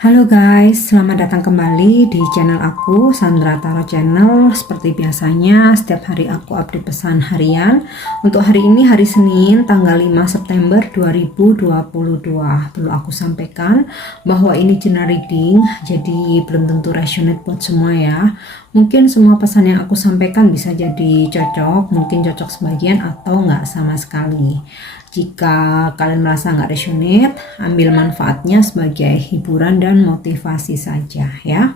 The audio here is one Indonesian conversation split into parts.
Halo guys, selamat datang kembali di channel aku, Sandra Tarot Channel. Seperti biasanya, setiap hari aku update pesan harian. Untuk hari ini, hari Senin, tanggal 5 September 2022. Perlu aku sampaikan bahwa ini general reading, jadi belum tentu resonate buat semua ya. Mungkin semua pesan yang aku sampaikan bisa jadi cocok, mungkin cocok sebagian atau nggak sama sekali. Jika kalian merasa nggak resonate, ambil manfaatnya sebagai hiburan dan motivasi saja ya.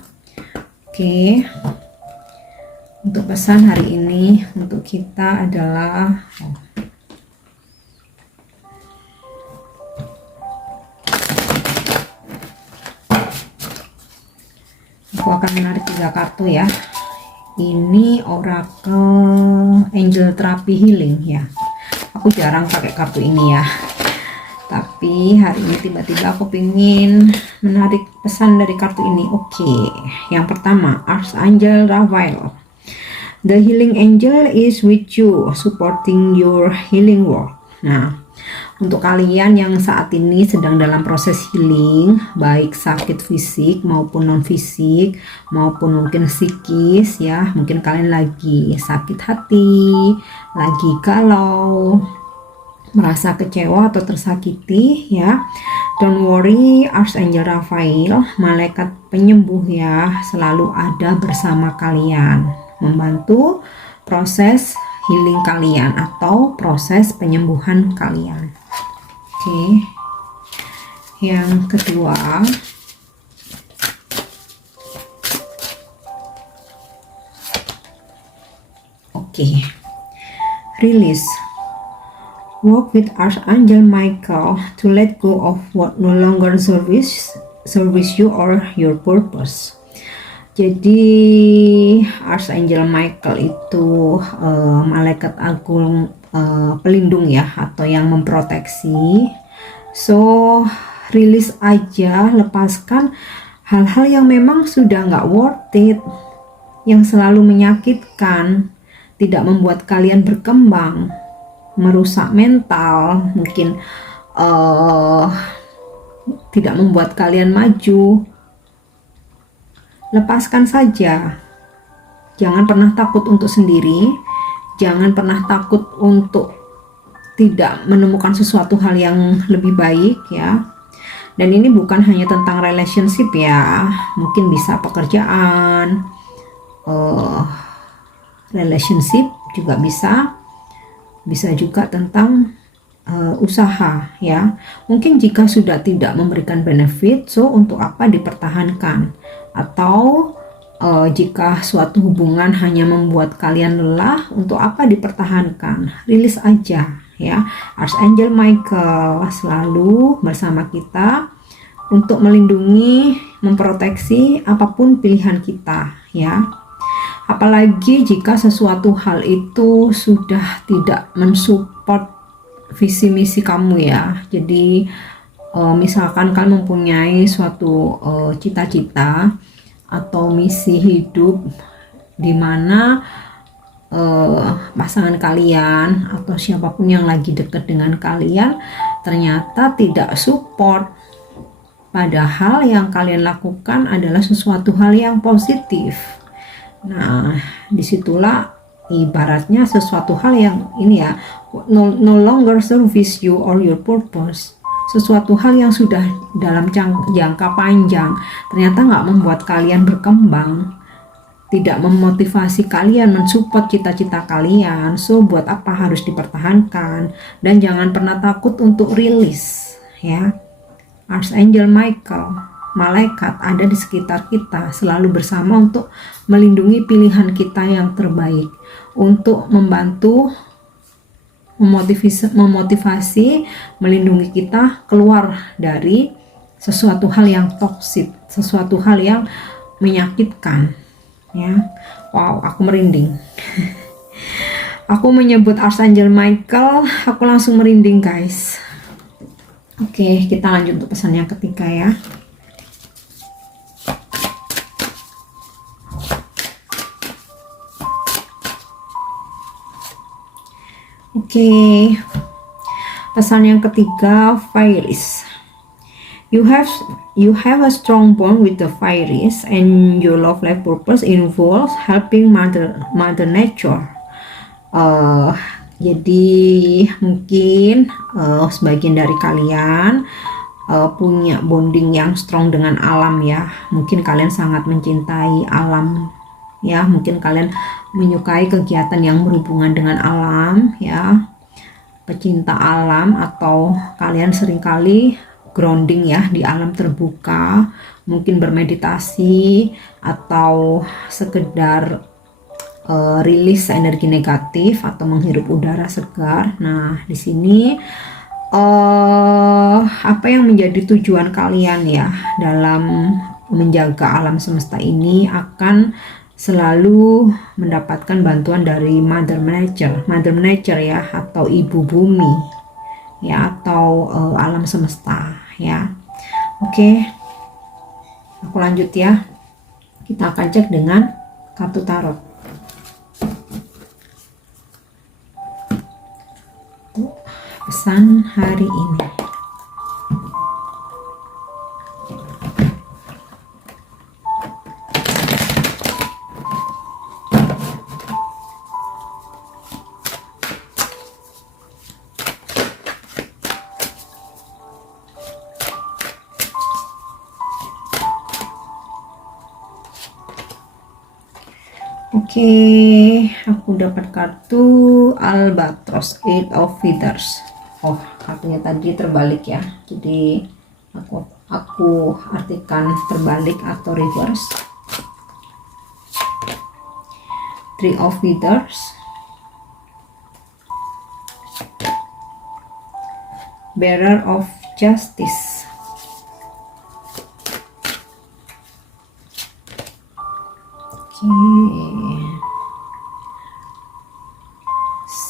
Oke, untuk pesan hari ini untuk kita adalah aku akan menarik 3 kartu ya. Ini Oracle Angel Therapy Healing ya. Aku jarang pakai kartu ini ya, tapi hari ini tiba-tiba aku pingin menarik pesan dari kartu ini. Oke, yang pertama, Archangel Raphael. The healing angel is with you, supporting your healing work. Nah, untuk kalian yang saat ini sedang dalam proses healing, baik sakit fisik maupun non fisik, maupun mungkin psikis ya, mungkin kalian lagi sakit hati, lagi galau, merasa kecewa atau tersakiti ya, don't worry, Archangel Raphael, malaikat penyembuh ya, selalu ada bersama kalian, membantu proses healing kalian atau proses penyembuhan kalian. Oke, yang kedua, release. Work with Archangel Michael to let go of what no longer serves you or your purpose. Jadi Archangel Michael itu malaikat agung pelindung ya, atau yang memproteksi. So rilis aja, lepaskan hal-hal yang memang sudah nggak worth it, yang selalu menyakitkan, tidak membuat kalian berkembang, merusak mental, mungkin tidak membuat kalian maju. Lepaskan saja. Jangan pernah takut untuk sendiri, jangan pernah takut untuk tidak menemukan sesuatu hal yang lebih baik ya. Dan ini bukan hanya tentang relationship ya, mungkin bisa pekerjaan, relationship juga bisa juga tentang usaha ya. Mungkin jika sudah tidak memberikan benefit, so untuk apa dipertahankan? Atau jika suatu hubungan hanya membuat kalian lelah, untuk apa dipertahankan? Rilis aja ya. Archangel Michael selalu bersama kita untuk melindungi, memproteksi apapun pilihan kita ya. Apalagi jika sesuatu hal itu sudah tidak mensupport visi misi kamu ya. Jadi misalkan kalian mempunyai suatu cita-cita atau misi hidup di mana pasangan kalian atau siapapun yang lagi dekat dengan kalian ternyata tidak support, padahal yang kalian lakukan adalah sesuatu hal yang positif. Nah, disitulah ibaratnya sesuatu hal yang ini ya, no longer service you or your purpose. Sesuatu hal yang sudah dalam jangka panjang ternyata nggak membuat kalian berkembang, tidak memotivasi kalian, mensupport cita-cita kalian. So buat apa harus dipertahankan? Dan jangan pernah takut untuk rilis ya. Archangel Michael, malaikat ada di sekitar kita, selalu bersama untuk melindungi pilihan kita yang terbaik, untuk membantu, memotivasi, melindungi kita keluar dari sesuatu hal yang toksik, sesuatu hal yang menyakitkan ya. Wow, aku merinding. Aku menyebut Archangel Michael, aku langsung merinding guys. Oke, kita lanjut untuk pesan yang ketiga ya. Oke, pesan yang ketiga, Fairis. You have you have a strong bond with the fairies, and your love life purpose involves helping mother nature. Jadi mungkin sebagian dari kalian punya bonding yang strong dengan alam ya. Mungkin kalian sangat mencintai alam ya. Mungkin kalian menyukai kegiatan yang berhubungan dengan alam ya. Pecinta alam, atau kalian seringkali grounding ya di alam terbuka, mungkin bermeditasi atau sekedar rilis energi negatif atau menghirup udara segar. Nah, di sini apa yang menjadi tujuan kalian ya dalam menjaga alam semesta ini akan selalu mendapatkan bantuan dari mother nature ya, atau ibu bumi ya, atau alam semesta ya. Oke, aku lanjut ya. Kita akan cek dengan kartu tarot. Pesan hari ini. Oke, aku dapat kartu Albatros, Eight of Feathers. Oh, kartunya tadi terbalik ya. Jadi aku artikan terbalik atau reverse. Three of Feathers, Bearer of Justice,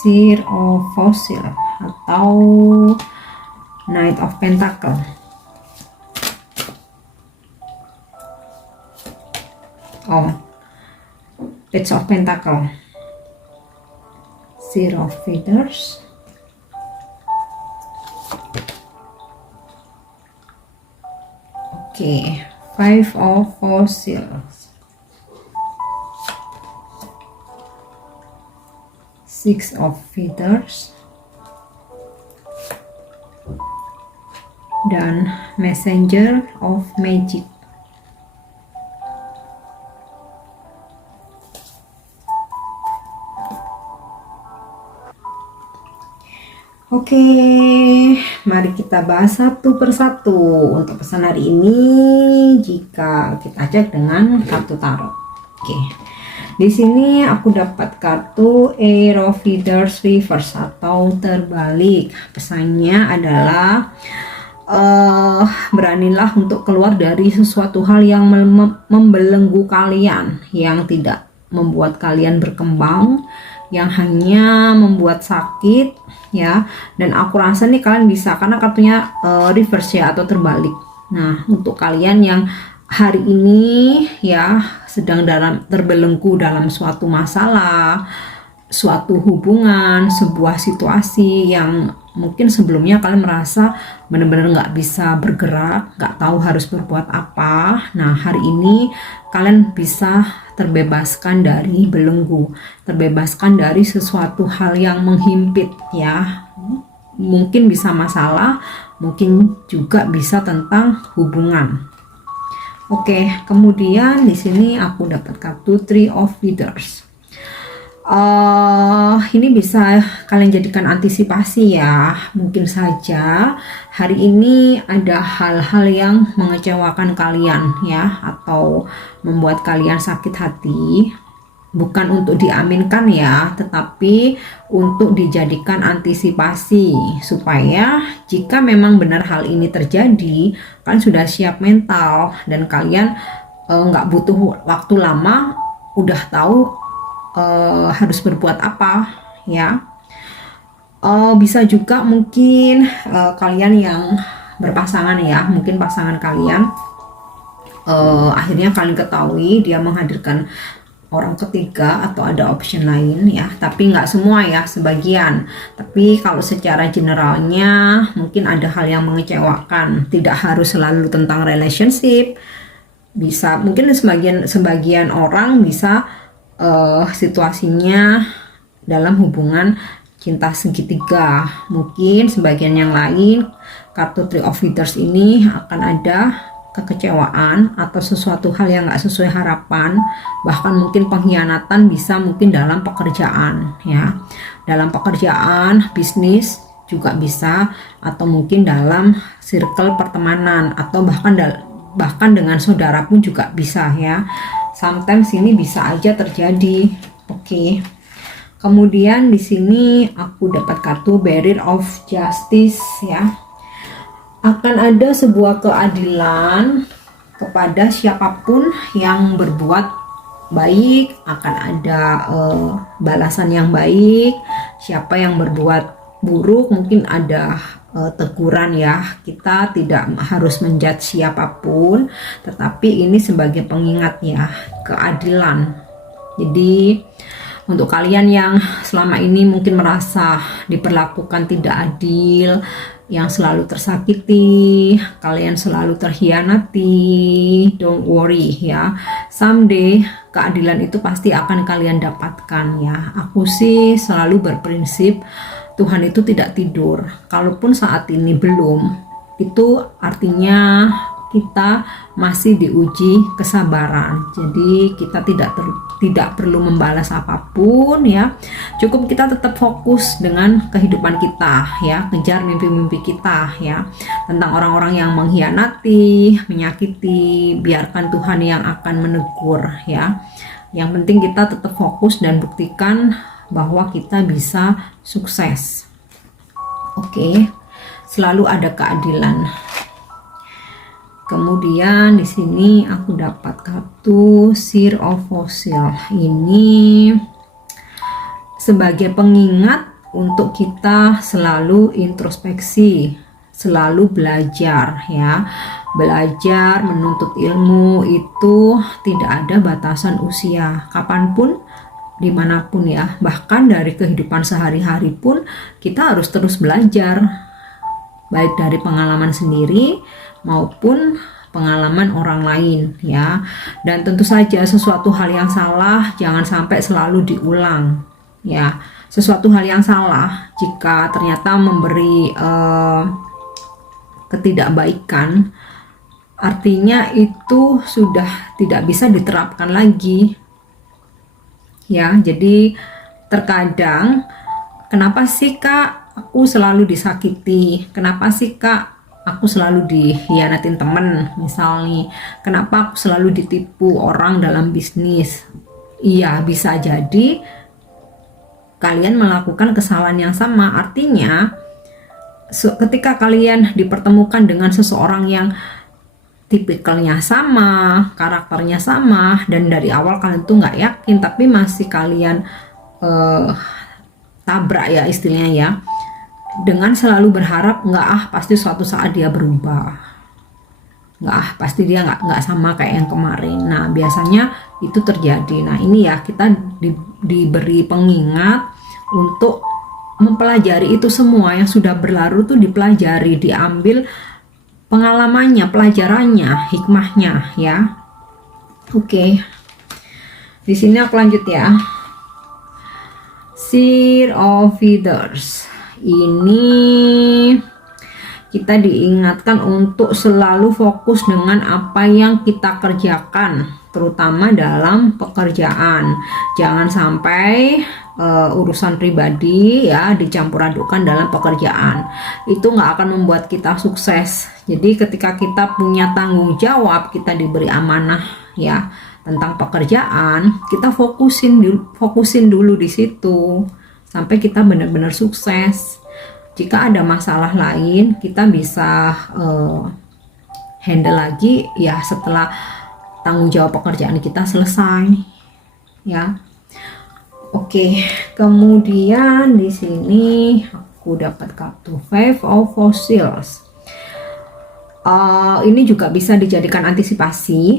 Seer of Fossil atau Knight of Pentacle. Oh, Page of Pentacle, Seer of Feathers, oke, Five of Fossils, Six of Feathers, dan Messenger of Magic. Oke, mari kita bahas satu persatu untuk pesan hari ini jika kita cek dengan kartu tarot. Oke. Di sini aku dapat kartu Eight of Feathers Reverse atau terbalik. Pesannya adalah beranilah untuk keluar dari sesuatu hal yang membelenggu kalian, yang tidak membuat kalian berkembang, yang hanya membuat sakit ya. Dan aku rasa nih kalian bisa, karena kartunya reverse ya atau terbalik. Nah, untuk kalian yang hari ini ya sedang terbelenggu dalam suatu masalah, suatu hubungan, sebuah situasi yang mungkin sebelumnya kalian merasa benar-benar nggak bisa bergerak, nggak tahu harus berbuat apa. Nah, hari ini kalian bisa terbebaskan dari belenggu, terbebaskan dari sesuatu hal yang menghimpit ya. Mungkin bisa masalah, mungkin juga bisa tentang hubungan. Oke, kemudian di sini aku dapat kartu Three of Feathers. Ini bisa kalian jadikan antisipasi ya. Mungkin saja hari ini ada hal-hal yang mengecewakan kalian ya, atau membuat kalian sakit hati. Bukan untuk diaminkan ya, tetapi untuk dijadikan antisipasi supaya jika memang benar hal ini terjadi, kalian sudah siap mental dan kalian nggak butuh waktu lama, udah tahu harus berbuat apa ya. Bisa juga mungkin kalian yang berpasangan ya, mungkin pasangan kalian akhirnya kalian ketahui dia menghadirkan orang ketiga atau ada option lain ya, tapi nggak semua ya, sebagian. Tapi kalau secara generalnya mungkin ada hal yang mengecewakan, tidak harus selalu tentang relationship, bisa mungkin sebagian orang bisa situasinya dalam hubungan cinta segitiga. Mungkin sebagian yang lain kartu Three of Leaders ini akan ada kekecewaan atau sesuatu hal yang nggak sesuai harapan, bahkan mungkin pengkhianatan, bisa mungkin dalam pekerjaan ya, dalam pekerjaan, bisnis juga bisa, atau mungkin dalam circle pertemanan, atau bahkan dengan saudara pun juga bisa ya. Sometimes ini bisa aja terjadi. Oke. Kemudian di sini aku dapat kartu Barrier of Justice ya. Akan ada sebuah keadilan kepada siapapun yang berbuat baik, akan ada balasan yang baik. Siapa yang berbuat buruk mungkin ada teguran ya. Kita tidak harus menjudge siapapun, tetapi ini sebagai pengingat ya, keadilan. Jadi untuk kalian yang selama ini mungkin merasa diperlakukan tidak adil, yang selalu tersakiti, kalian selalu terhianati, don't worry ya, someday keadilan itu pasti akan kalian dapatkan ya. Aku sih selalu berprinsip Tuhan itu tidak tidur, kalaupun saat ini belum, itu artinya kita masih diuji kesabaran. Jadi kita tidak perlu membalas apapun ya. Cukup kita tetap fokus dengan kehidupan kita ya, kejar mimpi-mimpi kita ya. Tentang orang-orang yang mengkhianati, menyakiti, biarkan Tuhan yang akan menegur ya. Yang penting kita tetap fokus dan buktikan bahwa kita bisa sukses. Oke. Selalu ada keadilan. Kemudian di sini aku dapat kartu Seer of Fossil. Ini sebagai pengingat untuk kita selalu introspeksi, selalu belajar ya. Belajar, menuntut ilmu itu tidak ada batasan usia, kapanpun, dimanapun ya. Bahkan dari kehidupan sehari-hari pun kita harus terus belajar, baik dari pengalaman sendiri maupun pengalaman orang lain ya. Dan tentu saja sesuatu hal yang salah jangan sampai selalu diulang ya. Sesuatu hal yang salah jika ternyata memberi ketidakbaikan, artinya itu sudah tidak bisa diterapkan lagi ya. Jadi terkadang, kenapa sih Kak aku selalu disakiti, kenapa sih Kak aku selalu dikhianatin temen misalnya, kenapa aku selalu ditipu orang dalam bisnis? Iya, bisa jadi kalian melakukan kesalahan yang sama. Artinya ketika kalian dipertemukan dengan seseorang yang tipikalnya sama, karakternya sama, dan dari awal kalian tuh nggak yakin, tapi masih kalian tabrak ya istilahnya ya, dengan selalu berharap pasti suatu saat dia berubah, pasti dia nggak sama kayak yang kemarin. Nah biasanya itu terjadi. Nah ini ya, kita diberi pengingat untuk mempelajari itu semua yang sudah berlalu tuh, dipelajari, diambil pengalamannya, pelajarannya, hikmahnya ya. Oke. Di sini aku lanjut ya. Seer of Feathers. Ini kita diingatkan untuk selalu fokus dengan apa yang kita kerjakan, terutama dalam pekerjaan. Jangan sampai urusan pribadi ya dicampur adukan dalam pekerjaan. Itu nggak akan membuat kita sukses. Jadi ketika kita punya tanggung jawab, kita diberi amanah ya tentang pekerjaan, kita fokusin dulu di situ sampai kita benar-benar sukses. Jika ada masalah lain, kita bisa handle lagi ya setelah tanggung jawab pekerjaan kita selesai ya. Oke, kemudian di sini aku dapat kartu Five of Fossils. Ini juga bisa dijadikan antisipasi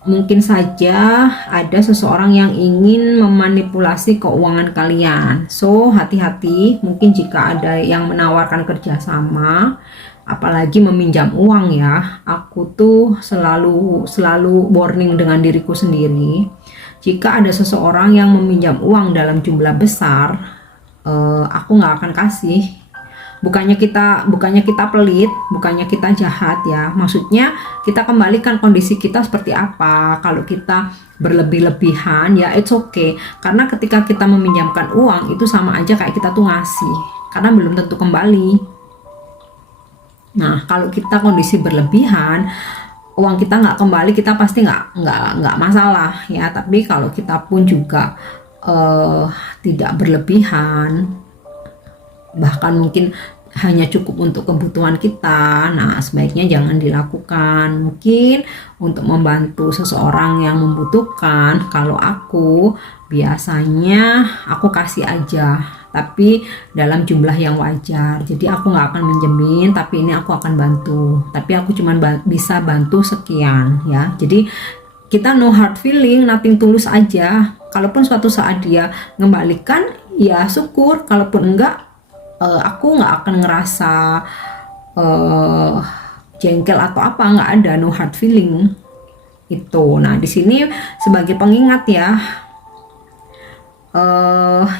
mungkin saja ada seseorang yang ingin memanipulasi keuangan kalian. So, hati-hati, mungkin jika ada yang menawarkan kerjasama, apalagi meminjam uang ya. Aku tuh selalu warning dengan diriku sendiri. Jika ada seseorang yang meminjam uang dalam jumlah besar, aku nggak akan kasih. Bukannya kita pelit, bukannya kita jahat ya. Maksudnya kita kembalikan kondisi kita seperti apa. Kalau kita berlebih-lebihan ya it's okay. Karena ketika kita meminjamkan uang itu sama aja kayak kita tuh ngasih. Karena belum tentu kembali. Nah, kalau kita kondisi berlebihan, uang kita nggak kembali, kita pasti nggak masalah ya. Tapi kalau kita pun juga tidak berlebihan, bahkan mungkin hanya cukup untuk kebutuhan kita, nah sebaiknya jangan dilakukan. Mungkin untuk membantu seseorang yang membutuhkan, kalau aku biasanya aku kasih aja, tapi dalam jumlah yang wajar. Jadi aku nggak akan minjemin, tapi ini aku akan bantu, tapi aku cuma bisa bantu sekian ya. Jadi kita no hard feeling, nothing tulus aja. Kalaupun suatu saat dia ngembalikan ya syukur, kalaupun enggak aku nggak akan ngerasa jengkel atau apa, nggak ada, no hard feeling itu. Nah di sini sebagai pengingat ya,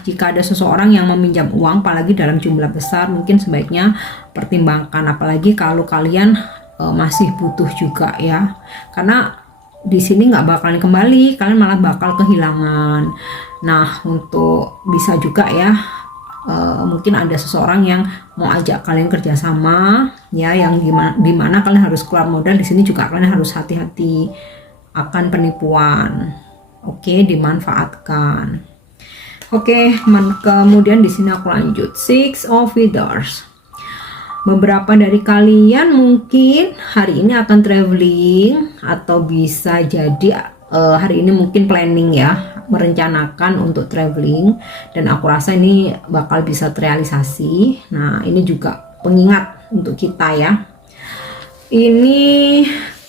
jika ada seseorang yang meminjam uang apalagi dalam jumlah besar, mungkin sebaiknya pertimbangkan, apalagi kalau kalian masih butuh juga ya, karena di sini nggak bakalan kembali, kalian malah bakal kehilangan. Nah untuk bisa juga ya, mungkin ada seseorang yang mau ajak kalian kerjasama ya, yang dimana kalian harus keluar modal. Di sini juga kalian harus hati-hati akan penipuan. Oke, dimanfaatkan. Oke, kemudian di sini aku lanjut. Six of Feathers. Beberapa dari kalian mungkin hari ini akan traveling, atau bisa jadi hari ini mungkin planning ya, merencanakan untuk traveling, dan aku rasa ini bakal bisa terrealisasi. Nah ini juga pengingat untuk kita ya. Ini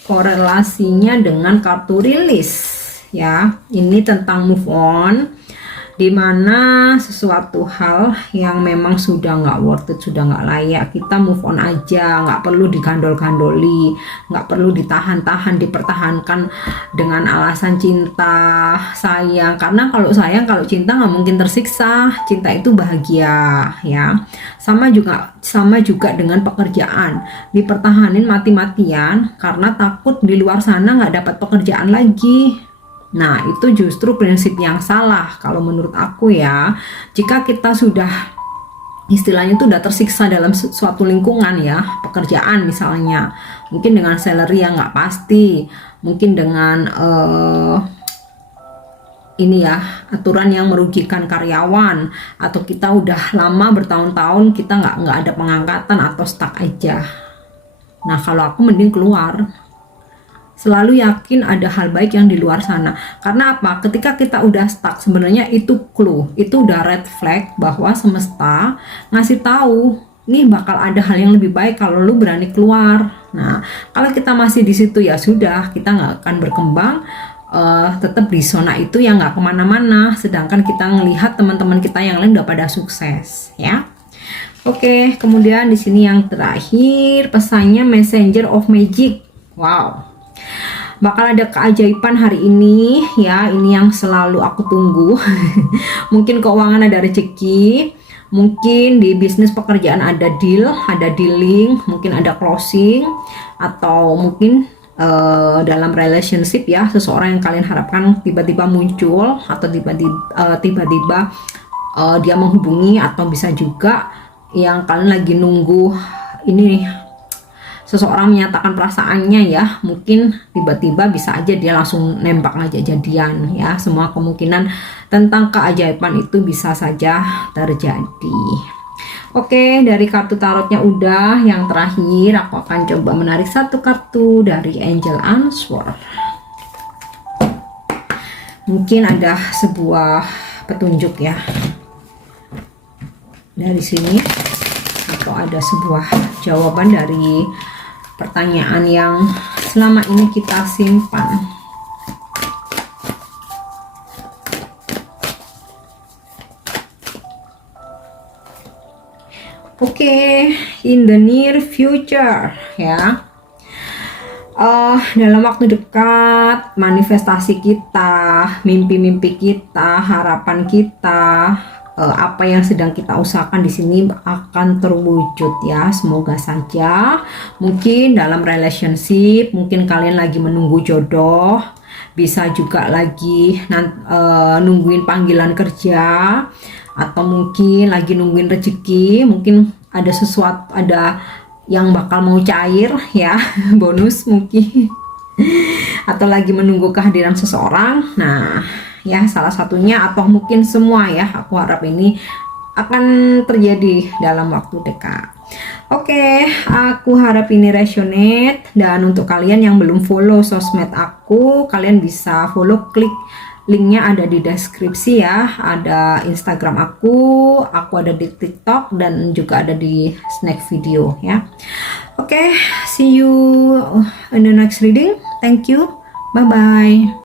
korelasinya dengan kartu rilis ya, ini tentang move on, dimana sesuatu hal yang memang sudah nggak worth it, sudah nggak layak, kita move on aja, nggak perlu digandol-gandoli, nggak perlu ditahan-tahan, dipertahankan dengan alasan cinta, sayang. Karena kalau sayang, kalau cinta nggak mungkin tersiksa, cinta itu bahagia ya. Sama juga dengan pekerjaan, dipertahanin mati-matian karena takut di luar sana nggak dapat pekerjaan lagi. Nah itu justru prinsip yang salah kalau menurut aku ya. Jika kita sudah istilahnya itu udah tersiksa dalam suatu lingkungan ya, pekerjaan misalnya, mungkin dengan salary yang nggak pasti, mungkin dengan ini ya, aturan yang merugikan karyawan, atau kita udah lama bertahun-tahun kita nggak ada pengangkatan atau stuck aja. Nah kalau aku mending keluar. Selalu yakin ada hal baik yang di luar sana. Karena apa? Ketika kita udah stuck, sebenarnya itu clue, itu udah red flag bahwa semesta ngasih tahu nih bakal ada hal yang lebih baik kalau lu berani keluar. Nah, kalau kita masih di situ ya sudah, kita nggak akan berkembang, tetap di zona itu yang nggak kemana-mana. Sedangkan kita ngelihat teman-teman kita yang lain udah pada sukses, ya. Oke, kemudian di sini yang terakhir pesannya Messenger of Magic. Wow. Bakal ada keajaiban hari ini ya, ini yang selalu aku tunggu. Mungkin keuangan ada rezeki, mungkin di bisnis pekerjaan ada deal, ada dealing, mungkin ada closing, atau mungkin dalam relationship ya, seseorang yang kalian harapkan tiba-tiba muncul, atau tiba-tiba dia menghubungi, atau bisa juga yang kalian lagi nunggu ini seseorang menyatakan perasaannya ya, mungkin tiba-tiba bisa aja dia langsung nembak ngajak jadian ya. Semua kemungkinan tentang keajaiban itu bisa saja terjadi. Oke, dari kartu tarotnya udah, yang terakhir aku akan coba menarik satu kartu dari Angel Answer. Mungkin ada sebuah petunjuk ya dari sini, atau ada sebuah jawaban dari pertanyaan yang selama ini kita simpan. Oke, in the near future ya. Dalam waktu dekat, manifestasi kita, mimpi-mimpi kita, harapan kita, apa yang sedang kita usahakan di sini akan terwujud ya. Semoga saja. Mungkin dalam relationship, mungkin kalian lagi menunggu jodoh, bisa juga lagi nungguin panggilan kerja, atau mungkin lagi nungguin rezeki, mungkin ada sesuatu, ada yang bakal mau cair ya, bonus mungkin, atau lagi menunggu kehadiran seseorang. Nah ya, salah satunya atau mungkin semua ya, aku harap ini akan terjadi dalam waktu dekat. Oke, aku harap ini resonate. Dan untuk kalian yang belum follow sosmed aku, kalian bisa follow, klik linknya ada di deskripsi ya. Ada Instagram aku ada di TikTok, dan juga ada di snack video ya. Oke, see you in the next reading. Thank you, bye bye.